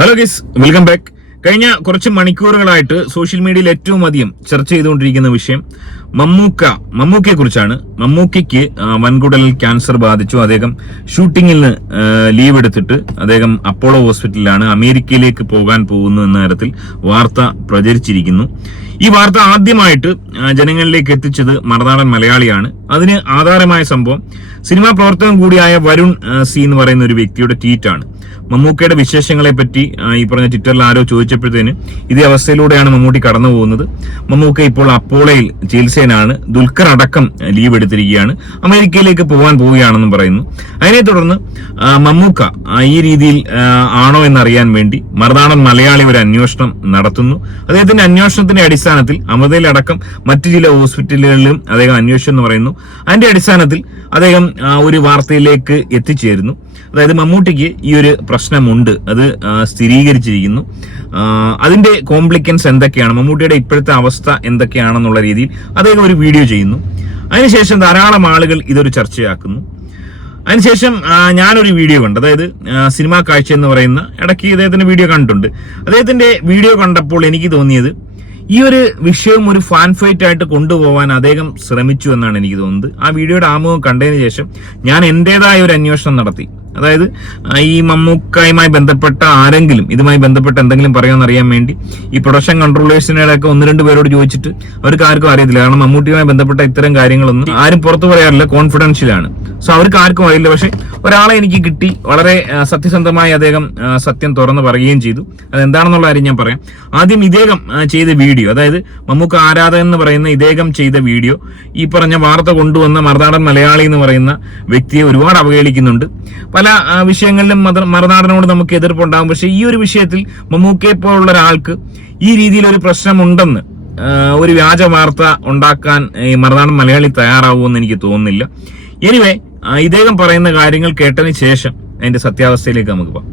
Hello ഗീസ് welcome back കഴിഞ്ഞ കുറച്ച് മണിക്കൂറുകളായിട്ട് social മീഡിയയിൽ ഏറ്റവും അധികം ചർച്ച ചെയ്തുകൊണ്ടിരിക്കുന്ന വിഷയം മമ്മൂക്ക മമ്മൂക്കയെ കുറിച്ചാണ് മമ്മൂക്കയ്ക്ക് വൻകുടലിൽ ക്യാൻസർ ബാധിച്ചു. അദ്ദേഹം ഷൂട്ടിങ്ങിൽ നിന്ന് ലീവ് എടുത്തിട്ട് അദ്ദേഹം അപ്പോളോ ഹോസ്പിറ്റലിലാണ് അമേരിക്കയിലേക്ക് പോകാൻ പോകുന്നു എന്ന തരത്തിൽ വാർത്ത പ്രചരിച്ചിരിക്കുന്നു. ഈ വാർത്ത ആദ്യമായിട്ട് ജനങ്ങളിലേക്ക് എത്തിച്ചത് മറുനാടൻ മലയാളിയാണ്. അതിന് ആധാരമായ സംഭവം സിനിമാ പ്രവർത്തകൻ കൂടിയായ വരുൺ സി എന്ന് പറയുന്ന ഒരു വ്യക്തിയുടെ ട്വീറ്റാണ്. മമ്മൂക്കയുടെ വിശേഷങ്ങളെ പറ്റി ഈ പറഞ്ഞ ട്വിറ്ററിൽ ആരോ ചോദിച്ചപ്പോഴത്തേന് ഇതേ അവസ്ഥയിലൂടെയാണ് മമ്മൂട്ടി കടന്നു പോകുന്നത് മമ്മൂക്ക ഇപ്പോൾ അപ്പോളയിൽ ചികിത്സയിലാണ് ദുൽഖർ അടക്കം ലീവ് എടുത്തിരിക്കുകയാണ്. അമേരിക്കയിലേക്ക് പോകാൻ പോവുകയാണെന്നും പറയുന്നു. അതിനെ തുടർന്ന് മമ്മൂക്ക ഈ രീതിയിൽ ആണോ എന്നറിയാൻ വേണ്ടി മറുനാടൻ മലയാളി ഒരു അന്വേഷണം നടത്തുന്നു. അദ്ദേഹത്തിന്റെ അന്വേഷണത്തിന്റെ അടിസ്ഥാനത്തിൽ അമൃതയിലടക്കം മറ്റു ചില ഹോസ്പിറ്റലുകളിലും അദ്ദേഹം അന്വേഷിച്ചെന്ന് പറയുന്നു. അതിന്റെ അടിസ്ഥാനത്തിൽ അദ്ദേഹം ഒരു വാർത്തയിലേക്ക് എത്തിച്ചേരുന്നു. അതായത് മമ്മൂട്ടിക്ക് ഈ ഒരു പ്രശ്നമുണ്ട്. അത് സ്ഥിരീകരിച്ചിരിക്കുന്നു. അതിന്റെ കോംപ്ലിക്കൻസ് എന്തൊക്കെയാണ്? മമ്മൂട്ടിയുടെ ഇപ്പോഴത്തെ അവസ്ഥ എന്തൊക്കെയാണെന്നുള്ള രീതിയിൽ അദ്ദേഹം ഒരു വീഡിയോ ചെയ്യുന്നു. അതിനുശേഷം ധാരാളം ആളുകൾ ഇതൊരു ചർച്ചയാക്കുന്നു. അതിനുശേഷം ഞാനൊരു വീഡിയോ കണ്ടു. അതായത് സിനിമാ കാഴ്ച എന്ന് പറയുന്ന ഇടയ്ക്ക് അദ്ദേഹത്തിന്റെ വീഡിയോ കണ്ടിട്ടുണ്ട്. അദ്ദേഹത്തിന്റെ വീഡിയോ കണ്ടപ്പോൾ എനിക്ക് തോന്നിയത് ഈ ഒരു വിഷയം ഒരു ഫാൻ ഫൈറ്റ് ആയിട്ട് കൊണ്ടുപോകാൻ അദ്ദേഹം ശ്രമിച്ചു എന്നാണ് എനിക്ക് തോന്നുന്നത്. ആ വീഡിയോയുടെ ആമുഖം കണ്ടതിന് ശേഷം ഞാൻ എന്റേതായ ഒരു അന്വേഷണം നടത്തി. അതായത് ഈ മമ്മൂക്കായുമായി ബന്ധപ്പെട്ട ആരെങ്കിലും ഇതുമായി ബന്ധപ്പെട്ട എന്തെങ്കിലും പറയുമെന്ന് അറിയാൻ വേണ്ടി ഈ പ്രൊഡക്ഷൻ കൺട്രോളേഴ്സിനെയൊക്കെ ഒന്ന് രണ്ട് പേരോട് ചോദിച്ചിട്ട് അവർക്ക് ആർക്കും അറിയത്തില്ല. കാരണം മമ്മൂട്ടിയുമായി ബന്ധപ്പെട്ട ഇത്തരം കാര്യങ്ങളൊന്നും ആരും പുറത്തു പറയാറില്ല കോൺഫിഡൻഷ്യലാണ് സോ അവർക്ക് ആർക്കും അറിയില്ല. പക്ഷെ ഒരാളെ എനിക്ക് കിട്ടി. വളരെ സത്യസന്ധമായി അദ്ദേഹം സത്യം തുറന്ന് പറയുകയും ചെയ്തു. അതെന്താണെന്നുള്ള കാര്യം ഞാൻ പറയാം. ആദ്യം ഇദ്ദേഹം ചെയ്ത വീഡിയോ അതായത് മമ്മൂക്ക ആരാധകൻ എന്ന് പറയുന്ന ഇദ്ദേഹം ചെയ്ത വീഡിയോ ഈ പറഞ്ഞ വാർത്ത കൊണ്ടുവന്ന മറുനാടൻ മലയാളി എന്ന് പറയുന്ന വ്യക്തിയെ ഒരുപാട് അവഹേളിക്കുന്നുണ്ട്. പല ആ, വിഷയങ്ങളിലും മറുനാടനോട് നമുക്ക് എതിർപ്പുണ്ടാകും പക്ഷെ ഈ ഒരു വിഷയത്തിൽ മമ്മൂക്കയെ പോലുള്ള ഒരാൾക്ക് ഈ രീതിയിൽ ഒരു പ്രശ്നമുണ്ടെന്ന് ഒരു വ്യാജ വാർത്ത ഉണ്ടാക്കാൻ ഈ മറുനാടൻ മലയാളി തയ്യാറാവുമെന്ന് എനിക്ക് തോന്നുന്നില്ല. എനിവേ ഇദ്ദേഹം പറയുന്ന കാര്യങ്ങൾ കേട്ടതിന് ശേഷം അതിന്റെ സത്യാവസ്ഥയിലേക്ക് നമുക്ക് പോകാം.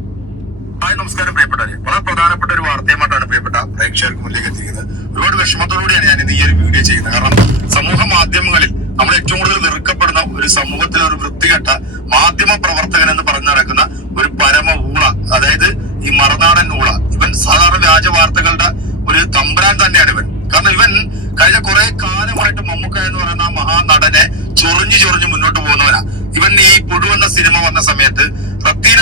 നമസ്കാരം പ്രിയപ്പെട്ടവരെ. വളരെ പ്രധാനപ്പെട്ട ഒരു വാർത്തയുമായിട്ടാണ് പ്രിയപ്പെട്ട പ്രേക്ഷകർക്ക് മുന്നിലേക്ക് എത്തിക്കുന്നത് ഒരുപാട് വിഷമത്തോടുകൂടിയാണ് ഞാൻ ഈ ഒരു വീഡിയോ ചെയ്യുന്നത്. കാരണം സമൂഹ മാധ്യമങ്ങളിൽ നമ്മൾ ഏറ്റവും കൂടുതൽ നിർക്കപ്പെടുന്ന ഒരു സമൂഹത്തിലെ ഒരു വൃത്തികെട്ട മാധ്യമ പ്രവർത്തകൻ എന്ന് പറഞ്ഞു നടക്കുന്ന ഒരു പരമ ഊള അതായത് ഈ മറുനാടൻ ഊള. ഇവൻ സാധാരണ വ്യാജ വാർത്തകളുടെ ഒരു തമ്പുരാൻ തന്നെയാണ് ഇവൻ. കാരണം ഇവൻ കഴിഞ്ഞ കുറെ കാലമായിട്ട് മമ്മൂക്ക എന്ന് പറയുന്ന മഹാനടനെ ചൊറിഞ്ഞു ചൊറിഞ്ഞു മുന്നോട്ട് പോകുന്നവനാ. ഇവൻ ഈ പുഴു എന്ന സിനിമ വന്ന സമയത്ത്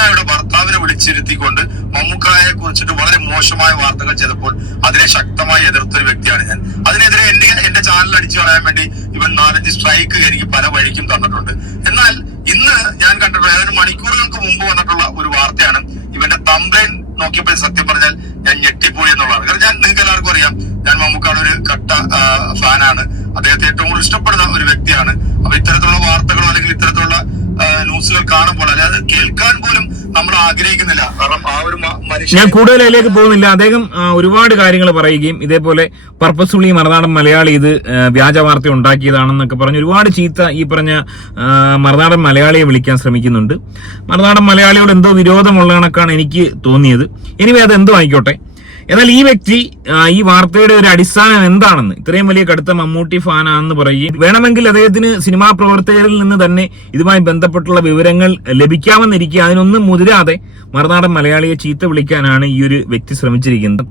റത്തീനായുടെ ഭർത്താവിനെ വിളിച്ചിരുത്തിക്കൊണ്ട് മമ്മൂക്കായെ കുറിച്ചിട്ട് വളരെ മോശമായ വാർത്തകൾ ചെയ്തപ്പോൾ അതിനെ ശക്തമായി എതിർത്ത ഒരു വ്യക്തിയാണ് ഞാൻ. അതിനെതിരെ എന്റെ എന്റെ ചാനൽ അടിച്ചു കളയാൻ വേണ്ടി ഇവൻ നാലഞ്ച് സ്ട്രൈക്ക് എനിക്ക് പല വഴിക്കും തന്നിട്ടുണ്ട്. എന്നാൽ ഇന്ന് ഞാൻ കണ്ടിട്ടുള്ള ഏതാനും മണിക്കൂറുകൾക്ക് മുമ്പ് വന്നിട്ടുള്ള ഒരു വാർത്തയാണ് ഇവന്റെ തമ്പ്രൻ നോക്കിയപ്പോൾ സത്യം പറഞ്ഞാൽ ഞാൻ ഞെട്ടിപ്പോയി എന്നുള്ളതാണ്. കാരണം ഞാൻ നിങ്ങൾക്ക് എല്ലാവർക്കും അറിയാം ഞാൻ മമ്മൂക്കാട് ഒരു കട്ട ഫാനാണ് അദ്ദേഹത്തെ ഏറ്റവും കൂടുതൽ ഇഷ്ടപ്പെടുന്ന ഒരു വ്യക്തിയാണ്. അപ്പൊ ഇത്തരത്തിലുള്ള വാർത്തകളോ അല്ലെങ്കിൽ ഇത്തരത്തിലുള്ള ന്യൂസുകൾ കാണുമ്പോൾ അല്ലാതെ കേൾക്കാൻ ആഗ്രഹിക്കുന്നില്ല. കാരണം ആ ഒരു മനുഷ്യൻ ഞാൻ കൂടുതൽ അതിലേക്ക് പോകുന്നില്ല. അദ്ദേഹം ഒരുപാട് കാര്യങ്ങൾ പറയുകയും ഇതേപോലെ പർപ്പസ്ഫുള്ളി മറുനാടൻ മലയാളി ഇത് വ്യാജ വാർത്ത ഉണ്ടാക്കിയതാണെന്നൊക്കെ പറഞ്ഞ് ഒരുപാട് ചീത്ത ഈ പറഞ്ഞ മറുനാടൻ മലയാളിയെ വിളിക്കാൻ ശ്രമിക്കുന്നുണ്ട്. മറുനാടൻ മലയാളിയോട് എന്തോ വിരോധമുള്ള കണക്കാണ് എനിക്ക് തോന്നിയത്. ഇനി അത് എന്തോ ആയിക്കോട്ടെ. എന്നാൽ ഈ വ്യക്തി ഈ വാർത്തയുടെ ഒരു അടിസ്ഥാനം എന്താണെന്ന്? ഇത്രയും വലിയ കടുത്ത മമ്മൂട്ടി ഫാനാണെന്ന് പറയുകയും വേണമെങ്കിൽ അദ്ദേഹത്തിന് സിനിമാ പ്രവർത്തകരിൽ നിന്ന് തന്നെ ഇതുമായി ബന്ധപ്പെട്ടുള്ള വിവരങ്ങൾ ലഭിക്കാമെന്നിരിക്കെ അതിനൊന്നും മുതിരാതെ മറുനാടൻ മലയാളിയെ ചീത്ത വിളിക്കാനാണ് ഈ ഒരു വ്യക്തി ശ്രമിച്ചിരിക്കുന്നത്.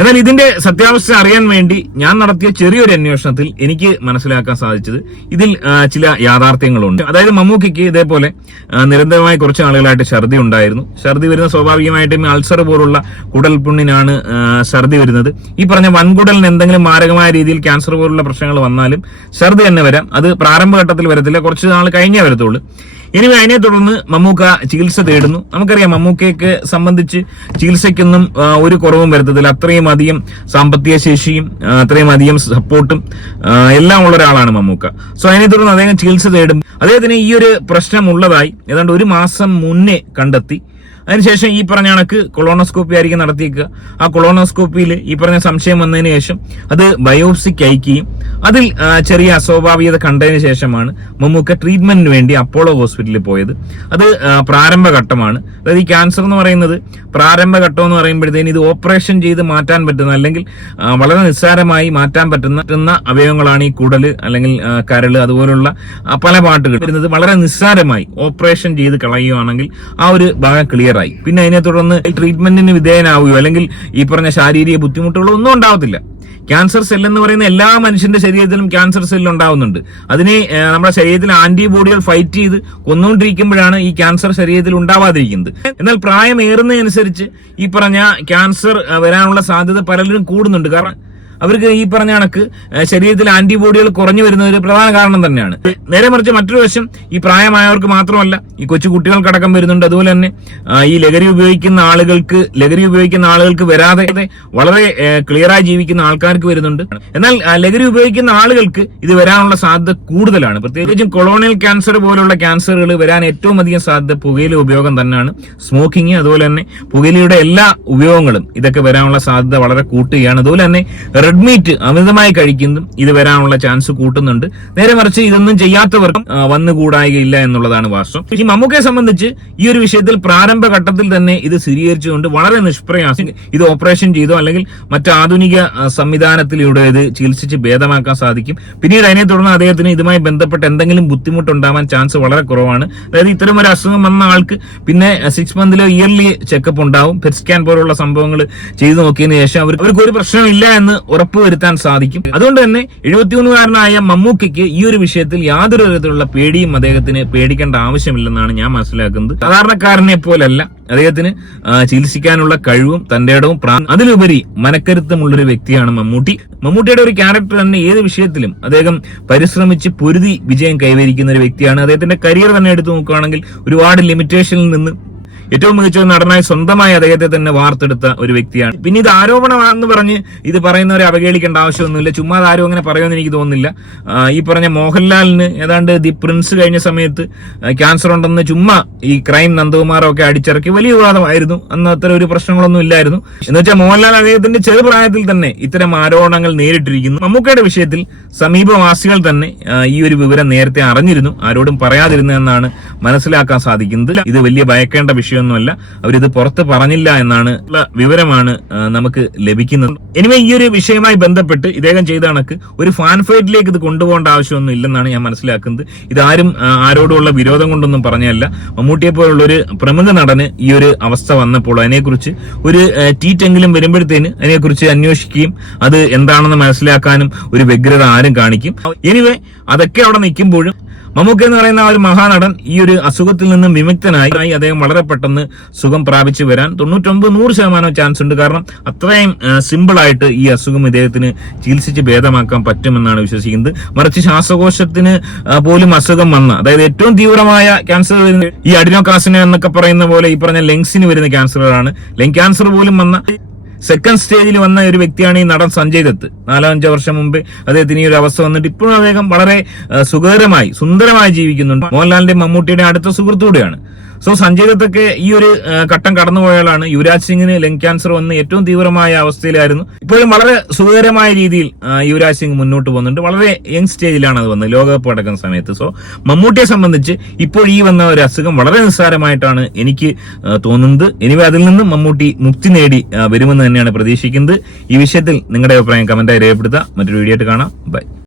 എന്നാൽ ഇതിന്റെ സത്യാവസ്ഥ അറിയാൻ വേണ്ടി ഞാൻ നടത്തിയ ചെറിയൊരു അന്വേഷണത്തിൽ എനിക്ക് മനസ്സിലാക്കാൻ സാധിച്ചത് ഇതിൽ ചില യാഥാർത്ഥ്യങ്ങളുണ്ട്. അതായത് മമ്മൂക്കിക്ക് ഇതേപോലെ നിരന്തരമായി കുറച്ച് ആളുകളായിട്ട് ഛർദി ഉണ്ടായിരുന്നു. ഛർദി വരുന്ന സ്വാഭാവികമായിട്ടും അൾസർ പോലുള്ള കുടൽ പുണ്ണിനാണ് ഛർദി വരുന്നത്. ഈ പറഞ്ഞ വൻകുടലിന് എന്തെങ്കിലും മാരകമായ രീതിയിൽ ക്യാൻസർ പോലുള്ള പ്രശ്നങ്ങൾ വന്നാലും ഛർദി തന്നെ വരാം. അത് പ്രാരംഭഘട്ടത്തിൽ വരത്തില്ല. കുറച്ച് നാൾ കഴിഞ്ഞേ വരത്തുള്ളൂ. ഇനി അതിനെ തുടർന്ന് മമ്മൂക്ക ചികിത്സ തേടുന്നു. നമുക്കറിയാം മമ്മൂക്കയ്ക്ക് സംബന്ധിച്ച് ചികിത്സയ്ക്കൊന്നും ഒരു കുറവും വരുത്തത്തില്ല. അത്രയും അധികം സാമ്പത്തിക ശേഷിയും അത്രയും അധികം സപ്പോർട്ടും എല്ലാം ഉള്ള ഒരാളാണ് മമ്മൂക്ക. സോ അതിനെ തുടർന്ന് അദ്ദേഹം ചികിത്സ തേടും. അദ്ദേഹത്തിന് ഈ ഒരു പ്രശ്നം ഉള്ളതായി ഏതാണ്ട് ഒരു മാസം മുന്നേ കണ്ടെത്തി. അതിനുശേഷം ഈ പറഞ്ഞ കണക്ക് കൊളോണോസ്കോപ്പി ആയിരിക്കും നടത്തിയേക്കുക. ആ കൊളോണോസ്കോപ്പിയിൽ ഈ പറഞ്ഞ സംശയം വന്നതിന് ശേഷം അത് ബയോപ്സിക്ക് അയക്കുകയും അതിൽ ചെറിയ അസ്വാഭാവികത കണ്ടതിന് ശേഷമാണ് മമ്മൂക്ക ട്രീറ്റ്മെന്റിന് വേണ്ടി അപ്പോളോ ഹോസ്പിറ്റലിൽ പോയത്. അത് പ്രാരംഭഘട്ടമാണ് അതായത് ഈ ക്യാൻസർ എന്ന് പറയുന്നത് പ്രാരംഭഘട്ടം എന്ന് പറയുമ്പോഴത്തേന് ഇത് ഓപ്പറേഷൻ ചെയ്ത് മാറ്റാൻ പറ്റുന്ന അല്ലെങ്കിൽ വളരെ നിസ്സാരമായി മാറ്റാൻ പറ്റുന്ന അവയവങ്ങളാണ് ഈ കുടൽ അല്ലെങ്കിൽ കരൾ അതുപോലുള്ള പല പാട്ടുകൾ. വരുന്നത് വളരെ നിസ്സാരമായി ഓപ്പറേഷൻ ചെയ്ത് കളയുകയാണെങ്കിൽ ആ ഒരു ഭാഗം ക്ലിയർ ക്ലിയർ ആയി. പിന്നെ അതിനെ തുടർന്ന് ട്രീറ്റ്മെന്റിന് വിധേയനാവുകയോ അല്ലെങ്കിൽ ഈ പറഞ്ഞ ശാരീരിക ബുദ്ധിമുട്ടുകളോ ഒന്നും ഉണ്ടാവത്തില്ല. ക്യാൻസർ സെൽ എന്ന് പറയുന്ന എല്ലാ മനുഷ്യന്റെ ശരീരത്തിലും ക്യാൻസർ സെൽ ഉണ്ടാവുന്നുണ്ട്. അതിനെ നമ്മുടെ ശരീരത്തിൽ ആന്റിബോഡികൾ ഫൈറ്റ് ചെയ്ത് കൊന്നുകൊണ്ടിരിക്കുമ്പോഴാണ് ഈ ക്യാൻസർ ശരീരത്തിൽ ഉണ്ടാവാതിരിക്കുന്നത്. എന്നാൽ പ്രായമേറുന്നതനുസരിച്ച് ഈ പറഞ്ഞ ക്യാൻസർ വരാനുള്ള സാധ്യത പലരും കൂടുന്നുണ്ട്. കാരണം അവർക്ക് ഈ പറഞ്ഞ കണക്ക് ശരീരത്തിൽ ആന്റിബോഡികൾ കുറഞ്ഞു വരുന്ന ഒരു പ്രധാന കാരണം തന്നെയാണ്. നേരെ മറിച്ച് മറ്റൊരു വശം ഈ പ്രായമായവർക്ക് മാത്രമല്ല ഈ കൊച്ചു കുട്ടികൾക്കടക്കം വരുന്നുണ്ട്. അതുപോലെ തന്നെ ഈ ലഹരി ഉപയോഗിക്കുന്ന ആളുകൾക്ക് ലഹരി ഉപയോഗിക്കുന്ന ആളുകൾക്ക് വരാതെ വളരെ ക്ലിയറായി ജീവിക്കുന്ന ആൾക്കാർക്ക് വരുന്നുണ്ട്. എന്നാൽ ലഹരി ഉപയോഗിക്കുന്ന ആളുകൾക്ക് ഇത് വരാനുള്ള സാധ്യത കൂടുതലാണ്. പ്രത്യേകിച്ചും കൊളോണിയൽ ക്യാൻസർ പോലുള്ള ക്യാൻസറുകൾ വരാൻ ഏറ്റവും അധികം സാധ്യത പുകയില ഉപയോഗം തന്നെയാണ്. സ്മോക്കിംഗ് അതുപോലെ തന്നെ പുകയിലയുടെ എല്ലാ ഉപയോഗങ്ങളും ഇതൊക്കെ വരാനുള്ള സാധ്യത വളരെ കൂട്ടുകയാണ്. അതുപോലെ തന്നെ റെഡ് മീറ്റ് അമിതമായി കഴിക്കുന്നതും ഇത് വരാനുള്ള ചാൻസ് കൂട്ടുന്നുണ്ട്. നേരെ മറിച്ച് ഇതൊന്നും ചെയ്യാത്തവർക്കും വന്നുകൂടായികയില്ല എന്നുള്ളതാണ് വാസ്തവം. ഈ മമ്മൂക്കയെ സംബന്ധിച്ച് ഈ ഒരു വിഷയത്തിൽ പ്രാരംഭ ഘട്ടത്തിൽ തന്നെ ഇത് സ്ഥിരീകരിച്ചുകൊണ്ട് വളരെ നിഷ്പ്രയാസം ഇത് ഓപ്പറേഷൻ ചെയ്തോ. അല്ലെങ്കിൽ മറ്റ് ആധുനിക ആ, സംവിധാനത്തിലൂടെ ഇത് ചികിത്സിച്ച് ഭേദമാക്കാൻ സാധിക്കും. പിന്നീട് അതിനെ തുടർന്ന് അദ്ദേഹത്തിന് ഇതുമായി ബന്ധപ്പെട്ട് എന്തെങ്കിലും ബുദ്ധിമുട്ടുണ്ടാവാൻ ചാൻസ് വളരെ കുറവാണ്. അതായത് ഇത്തരം ഒരു അസുഖം വന്ന ആൾക്ക് പിന്നെ സിക്സ് മന്തിലോ ഇയർലി ചെക്കപ്പ് ഉണ്ടാവും. പെറ്റ് സ്കാൻ പോലുള്ള സംഭവങ്ങൾ ചെയ്തു നോക്കിയതിനു ശേഷം അവർക്ക് അവർക്ക് ഒരു പ്രശ്നമില്ല എന്ന് ഉറപ്പുവരുത്താൻ സാധിക്കും. അതുകൊണ്ട് തന്നെ എഴുപത്തിയൊന്നുകാരനായ മമ്മൂക്കയ്ക്ക് ഈ ഒരു വിഷയത്തിൽ യാതൊരു തരത്തിലുള്ള പേടിയും അദ്ദേഹത്തിന് പേടിക്കേണ്ട ആവശ്യമില്ലെന്നാണ് ഞാൻ മനസ്സിലാക്കുന്നത്. സാധാരണക്കാരനെ പോലല്ല. അദ്ദേഹത്തിന് ചികിത്സിക്കാനുള്ള കഴിവും തന്റെ ഇടവും പ്രാ അതിലുപരി മനക്കരുത്തമുള്ളൊരു വ്യക്തിയാണ് മമ്മൂട്ടി. മമ്മൂട്ടിയുടെ ഒരു ക്യാരക്ടർ തന്നെ ഏത് വിഷയത്തിലും അദ്ദേഹം പരിശ്രമിച്ച് പൊരുതി വിജയം കൈവരിക്കുന്ന ഒരു വ്യക്തിയാണ്. അദ്ദേഹത്തിന്റെ കരിയർ തന്നെ എടുത്തു നോക്കുകയാണെങ്കിൽ ഒരുപാട് ലിമിറ്റേഷനിൽ നിന്ന് ഏറ്റവും മികച്ച നടനായി സ്വന്തമായി അദ്ദേഹത്തെ തന്നെ വാർത്തെടുത്ത ഒരു വ്യക്തിയാണ്. പിന്നെ ഇത് ആരോപണമാണെന്ന് പറഞ്ഞ് ഇത് പറയുന്നവരെ അവഹേളിക്കേണ്ട ആവശ്യമൊന്നുമില്ല. ചുമ്മാ ആരും അങ്ങനെ പറയുമെന്ന് എനിക്ക് തോന്നുന്നില്ല. ഈ പറഞ്ഞ മോഹൻലാലിന് ഏതാണ്ട് ദി പ്രിൻസ് കഴിഞ്ഞ സമയത്ത് ക്യാൻസർ ഉണ്ടെന്ന് ചുമ്മാ ഈ ക്രൈം നന്ദകുമാറൊക്കെ അടിച്ചിറക്കി വലിയ വിവാദമായിരുന്നു. അന്ന് അത്ര ഒരു പ്രശ്നങ്ങളൊന്നും ഇല്ലായിരുന്നു. എന്ന് വെച്ചാൽ മോഹൻലാൽ അദ്ദേഹത്തിന്റെ ചെറുപ്രായത്തിൽ തന്നെ ഇത്തരം ആരോപണങ്ങൾ നേരിട്ടിരിക്കുന്നു. മമ്മൂക്കയുടെ വിഷയത്തിൽ സമീപവാസികൾ തന്നെ ഈ ഒരു വിവരം നേരത്തെ അറിഞ്ഞിരുന്നു. ആരോടും പറയാതിരുന്നു എന്നാണ് മനസ്സിലാക്കാൻ സാധിക്കുന്നത്. ഇത് വലിയ ഭയക്കേണ്ട വിഷയമൊന്നുമല്ല. അവരിത് പുറത്ത് പറഞ്ഞില്ല എന്നാണ് വിവരമാണ് നമുക്ക് ലഭിക്കുന്നത്. എനിവേ ഈ ഒരു വിഷയവുമായി ബന്ധപ്പെട്ട് ഇദ്ദേഹം ചെയ്ത കണക്ക് ഒരു ഫാൻ ഫൈറ്റിലേക്ക് ഇത് കൊണ്ടുപോകേണ്ട ആവശ്യമൊന്നും ഇല്ലെന്നാണ് ഞാൻ മനസ്സിലാക്കുന്നത്. ഇതാരും ആരോടുള്ള വിരോധം കൊണ്ടൊന്നും പറഞ്ഞല്ല മമ്മൂട്ടിയെ പോലുള്ള ഒരു പ്രമുഖ നടന് ഈ ഒരു അവസ്ഥ വന്നപ്പോൾ അതിനെക്കുറിച്ച് ഒരു ടീറ്റെങ്കിലും വരുമ്പോഴത്തേന് അതിനെക്കുറിച്ച് അന്വേഷിക്കുകയും അത് എന്താണെന്ന് മനസ്സിലാക്കാനും ഒരു വ്യഗ്രത ആരും കാണിക്കും. എനിവേ അതൊക്കെ അവിടെ നിൽക്കുമ്പോഴും മമ്മൂക്ക എന്ന് പറയുന്ന ഒരു മഹാനടൻ ഈ ഒരു അസുഖത്തിൽ നിന്നും വിമുക്തനായി. അദ്ദേഹം വളരെ പെട്ടെന്ന് സുഖം പ്രാപിച്ചു വരാൻ തൊണ്ണൂറ്റൊമ്പത് നൂറ് ശതമാനം ചാൻസ് ഉണ്ട്. കാരണം അത്രയും സിമ്പിൾ ആയിട്ട് ഈ അസുഖം ഇദ്ദേഹത്തിന് ചികിത്സിച്ച് ഭേദമാക്കാൻ പറ്റുമെന്നാണ് വിശ്വസിക്കുന്നത്. മറിച്ച് ശ്വാസകോശത്തിന് പോലും അസുഖം വന്ന അതായത് ഏറ്റവും തീവ്രമായ ക്യാൻസർ വരുന്ന ഈ അഡിനോകാസിന എന്നൊക്കെ പറയുന്ന പോലെ ഈ പറഞ്ഞ ലെങ്സിന് വരുന്ന ക്യാൻസറുകളാണ് ലെങ് ക്യാൻസർ പോലും വന്ന സെക്കൻഡ് സ്റ്റേജിൽ വന്ന ഒരു വ്യക്തിയാണ് ഈ നടൻ സഞ്ജയ് ദത്ത്. നാലോ അഞ്ചോ വർഷം മുമ്പ് അദ്ദേഹത്തിന് ഈ ഒരു അവസ്ഥ വന്നിട്ട് ഇപ്പോഴും അദ്ദേഹം വളരെ സുഖകരമായി സുന്ദരമായി ജീവിക്കുന്നുണ്ട്. മോഹൻലാലിന്റെ മമ്മൂട്ടിയുടെ അടുത്ത സുഹൃത്തുകൂടെയാണ്. സോ സഞ്ജയ് ദത്തൊക്കെ ഈ ഒരു ഘട്ടം കടന്നുപോയാലാണ് യുവരാജ് സിംഗിന് ലങ് ക്യാൻസർ വന്ന് ഏറ്റവും തീവ്രമായ അവസ്ഥയിലായിരുന്നു. ഇപ്പോഴും വളരെ സുഖകരമായ രീതിയിൽ യുവരാജ് സിംഗ് മുന്നോട്ട് പോകുന്നുണ്ട്. വളരെ യങ് സ്റ്റേജിലാണ് അത് വന്നത് ലോകകപ്പ് അടക്കുന്ന സമയത്ത്. സോ മമ്മൂട്ടിയെ സംബന്ധിച്ച് ഇപ്പോൾ ഈ വന്ന ഒരു അസുഖം വളരെ നിസ്സാരമായിട്ടാണ് എനിക്ക് തോന്നുന്നത്. എനിവേ അതിൽ നിന്നും മമ്മൂട്ടി മുക്തി നേടി വരുമെന്ന് തന്നെയാണ് പ്രതീക്ഷിക്കുന്നത്. ഈ വിഷയത്തിൽ നിങ്ങളുടെ അഭിപ്രായം കമന്റായി രേഖപ്പെടുത്തുക. മറ്റൊരു വീഡിയോ ആയിട്ട് കാണാം. ബൈ